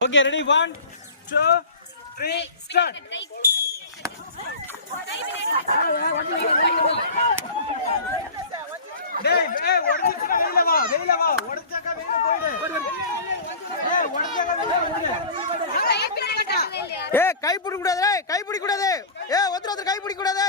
Okay, ready? 1, 2, 3, start. Dave, hey, ஒடிச்சா வெளியில வா. ஒடிச்சாக்க வெளியில போயிடு. ஏய், ஒடிச்சாக்க வெளியில போயிடு. ஏய், கை பிடிக்க கூடாது. கை பிடிக்க கூடாது. ஏய், ஒருத்தர் கை பிடிக்க கூடாது.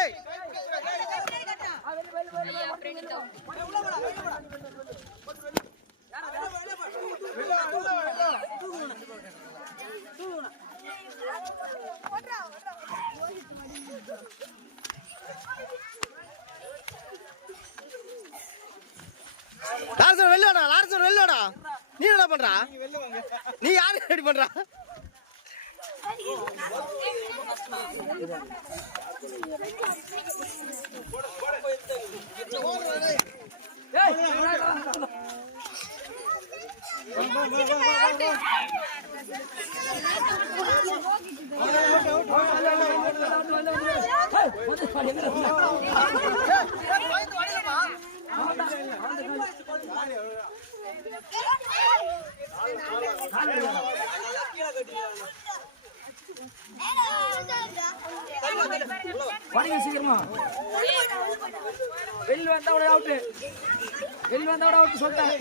லாரன்ஸ் வெளிலடா. நீ என்ன பண்றா? நீ யாரு ரெடி பண்றா? சீக்கிரமா வெளியில் வந்தா அவுட் சொல்லிட்டேன்.